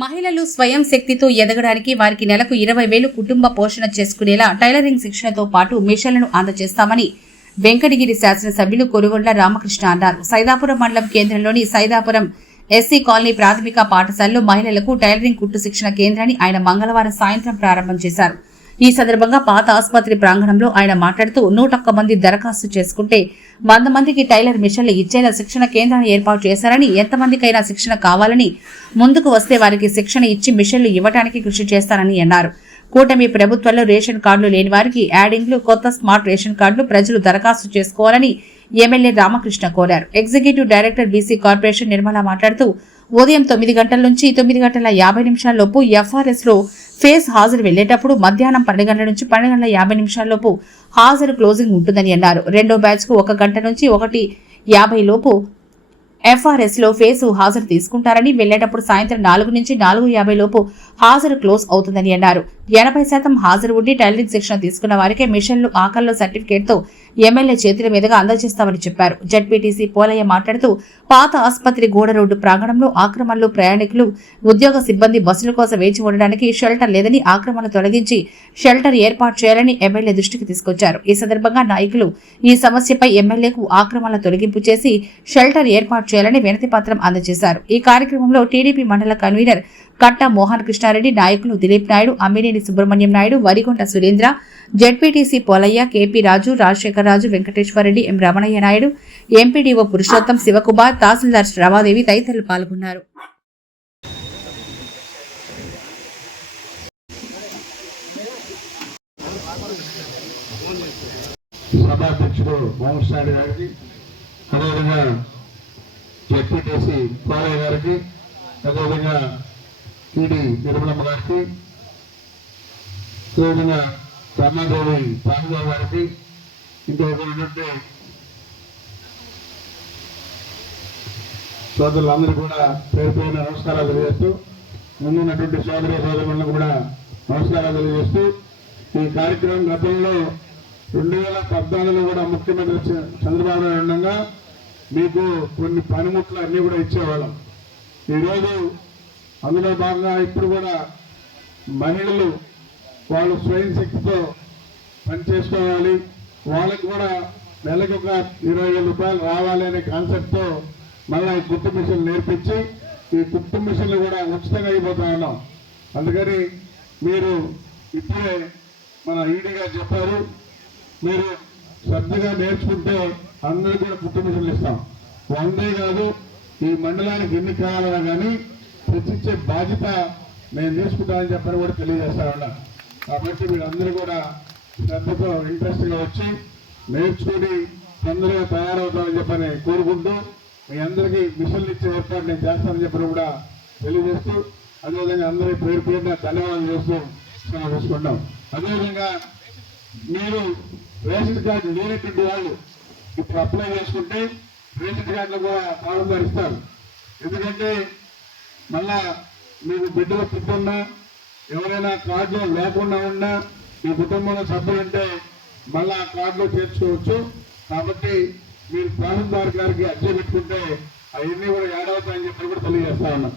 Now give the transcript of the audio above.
మహిళలు స్వయం శక్తితో ఎదగడానికి వారికి నెలకు 20,000 కుటుంబ పోషణ చేసుకునేలా టైలరింగ్ శిక్షణతో పాటు మిషన్లను అందజేస్తామని వెంకటగిరి శాసనసభ్యులు కొరుగొండ్ల రామకృష్ణ అన్నారు. సైదాపురం మండలం కేంద్రంలోని సైదాపురం ఎస్సీ కాలనీ ప్రాథమిక పాఠశాలలో మహిళలకు టైలరింగ్ కుట్టు శిక్షణ కేంద్రాన్ని ఆయన మంగళవారం సాయంత్రం ప్రారంభం చేశారు. ఈ సందర్భంగా పాత ఆసుపత్రి ప్రాంగణంలో ఆయన మాట్లాడుతూ 101 మంది దరఖాస్తు చేసుకుంటే 100 మందికి టైలర్ మిషన్లు ఇచ్చేలా శిక్షణ కేంద్రాన్ని ఏర్పాటు చేశారని, ఎంతమందికైనా శిక్షణ కావాలని ముందుకు వస్తే వారికి శిక్షణ ఇచ్చి మిషన్లు ఇవ్వడానికి కృషి చేస్తారని అన్నారు. కూటమి ప్రభుత్వంలో రేషన్ కార్డులు లేని వారికి యాడింగ్లు, కొత్త స్మార్ట్ రేషన్ కార్డులు ప్రజలు దరఖాస్తు చేసుకోవాలని ఎమ్మెల్యే రామకృష్ణ కోరారు. Executive director BC corporation Nirmala మాట్లాడుతూ ఉదయం 9 గంటల నుంచి 9 గంటల 50 నిమిషాల్లోపు FRS లో ఫేస్ హాజరు వెళ్లేటప్పుడు మధ్యాహ్నం 12 గంటల నుంచి 12 గంటల 50 నిమిషాల్లోపు హాజరు క్లోజింగ్ ఉంటుందని అన్నారు. రెండో బ్యాచ్ కు 1 గంట నుంచి 1:50 లోపు FRS లో ఫేసు హాజరు తీసుకుంటారని, వెళ్లేటప్పుడు సాయంత్రం 4 నుంచి 4:50 లోపు హాజరు క్లోజ్ అవుతుందని అన్నారు. 80% హాజరు ఉండి టైలరింగ్ శిక్షణ తీసుకున్న వారికే మిషన్లు ఆకల్లో సర్టిఫికేట్ తో ఎమ్మెల్యే చేతుల మీదుగా అందజేస్తామని చెప్పారు. జడ్పీటీసీ పోలయ్య మాట్లాడుతూ పాత ఆసుపత్రి గోడ రోడ్డు ప్రాంగణంలో ఆక్రమణలు, ప్రయాణికులు, ఉద్యోగ సిబ్బంది బస్సుల కోసం వేచి ఉండడానికి షెల్టర్ లేదని, ఆక్రమణ తొలగించి షెల్టర్ ఏర్పాటు చేయాలని ఎమ్మెల్యే దృష్టికి తీసుకొచ్చారు. ఈ సందర్భంగా నాయకులు ఈ సమస్యపై ఎమ్మెల్యేకు ఆక్రమణ తొలగింపు చేసి షెల్టర్ ఏర్పాటు చేయాలని వినతి పత్రం అందజేశారు. ఈ కార్యక్రమంలో టీడీపీ మండల కన్వీనర్ కట్ట మోహన్ కృష్ణారెడ్డి, నాయకులు దిలీప్ నాయుడు, అమ్మినేని సుబ్రహ్మణ్యం నాయుడు, వరిగొంట సురేంద్ర, జడ్పీటీసీ పోలయ్య, కేపీ రాజు, రాజశేఖర్ రాజు, వెంకటేశ్వరరెడ్డి, ఎం రమణయ్య నాయుడు, ఎంపీడీఓ పురుషోత్తం, శివకుమార్, తహసీల్దార్ రమాదేవి తదితరులు పాల్గొన్నారు. సభాధ్యక్షుడు మోహన్ గారికి, అదేవిధంగా జడ్పీటీసీ పోలయ్య గారికి, అదేవిధంగా టీడీ నిర్మలమ్మ గారికి, అదేవిధంగా రమాదేవి రామరావు గారికి, ఇంకొకటి సోదరులందరూ కూడా పేరు పేరున నమస్కారాలు తెలియజేస్తూ, ముందున్నటువంటి సోదరులకు కూడా నమస్కారాలు తెలియజేస్తూ, ఈ కార్యక్రమం గతంలో 2014లో కూడా ముఖ్యమంత్రి చంద్రబాబు నాయుడు ఉండగా మీకు కొన్ని పనిముట్లు అన్నీ కూడా ఇచ్చేవాళ్ళం. ఈరోజు అందులో భాగంగా ఇప్పుడు కూడా మహిళలు వాళ్ళు స్వయం శక్తితో పనిచేసుకోవాలి, వాళ్ళకి కూడా నెలకు ఒక 20,000 రూపాయలు రావాలి అనే కాన్సెప్ట్తో మళ్ళీ ఈ కుట్టు మిషన్లు నేర్పించి ఈ కుట్టు మిషన్లు కూడా ఉచితంగా అయిపోతా ఉన్నాం. అందుకని మీరు ఇప్పుడే మన ఈడీ గారు చెప్పారు, మీరు శ్రద్ధగా నేర్చుకుంటే అందరికీ కూడా కుట్టు మిషన్లు ఇస్తాం. వందే కాదు, ఈ మండలానికి ఎన్ని కావాలన్నా కానీ తెచ్చిచ్చే బాధ్యత నేను తీసుకుంటానని చెప్పని కూడా తెలియజేస్తా ఉన్నా. కాబట్టి మీరందరూ కూడా శ్రద్ధతో ఇంట్రెస్ట్గా వచ్చి నేర్చుకుని తొందరగా తయారవుతామని చెప్పని కోరుకుంటూ, మీ అందరికీ మిషన్లు ఇచ్చే ఏర్పాటు నేను చేస్తానని చెప్పని కూడా తెలియజేస్తూ, అదేవిధంగా అందరికీ పేరు పేరున ధన్యవాదాలు చేస్తూ చూసుకుంటాం. అదేవిధంగా మీరు రేషన్ కార్డు లేనటువంటి వాళ్ళు ఇప్పుడు అప్లై చేసుకుంటే రేషన్ కార్డులు కూడా కాలం ఇస్తారు. ఎందుకంటే మళ్ళా మీకు బిడ్డల పుట్టున్నా ఎవరైనా కార్డులో లేకుండా ఉన్నా మీ కుటుంబంలో సభ్యులుంటే మళ్ళీ ఆ కార్డులో చేర్చుకోవచ్చు. కాబట్టి మీరు తహసీల్దార్ గారికి అర్జీ పెట్టుకుంటే అవన్నీ కూడా యాడ్ అవుతాయని చెప్పి కూడా తెలియజేస్తా ఉన్నాం.